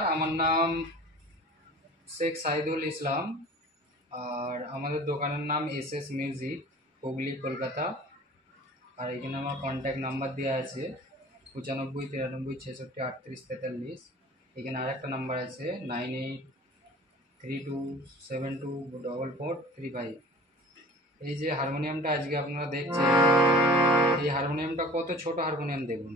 নমস্কার, আমার নাম শেখ সাইদুল ইসলাম। আর আমাদের দোকানের নাম এস মিউজিক, হুগলি, কলকাতা। আর এখানে আমার কন্ট্যাক্ট নাম্বার দেওয়া আছে 95 93 66 38 43। এখানে আরেকটা নাম্বার আছে 9832724435। এই যে হারমোনিয়ামটা আজকে আপনারা দেখছেন, এই হারমোনিয়ামটা কত ছোট হারমোনিয়াম দেখুন।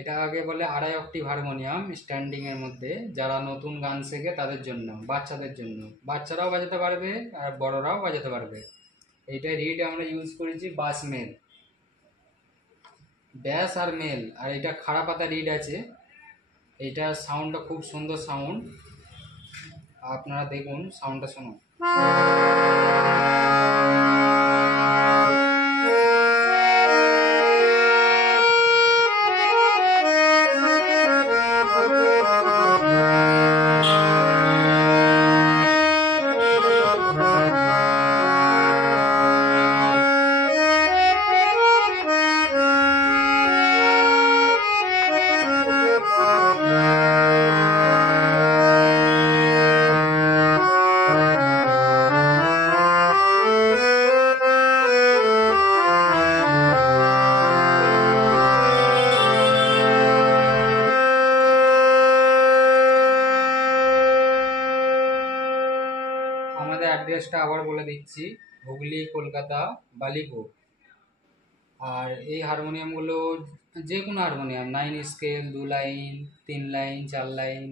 এটা আগে বলে 2.5 অক্টিভ হারমোনিয়াম, স্ট্যান্ডিংয়ের মধ্যে। যারা নতুন গান শেখে তাদের জন্য, বাচ্চাদের জন্য, বাচ্চারাও বাজাতে পারবে আর বড়রাও বাজাতে পারবে। এইটা রিড আমরা ইউজ করেছি বাস মেল, ব্যাস আর মেল। আর এটা খাড়া পাতা রিড আছে। এইটা সাউন্ডটা খুব সুন্দর সাউন্ড, আপনারা দেখুন সাউন্ডটা শুনুন। আমাদের অ্যাড্রেসটা আবার বলে দিচ্ছি, হুগলি, কলকাতা, বালিপুর। আর এই হারমোনিয়ামগুলো যে কোনো harmonium, 9 scale, 2 line, 3 line, 4 line,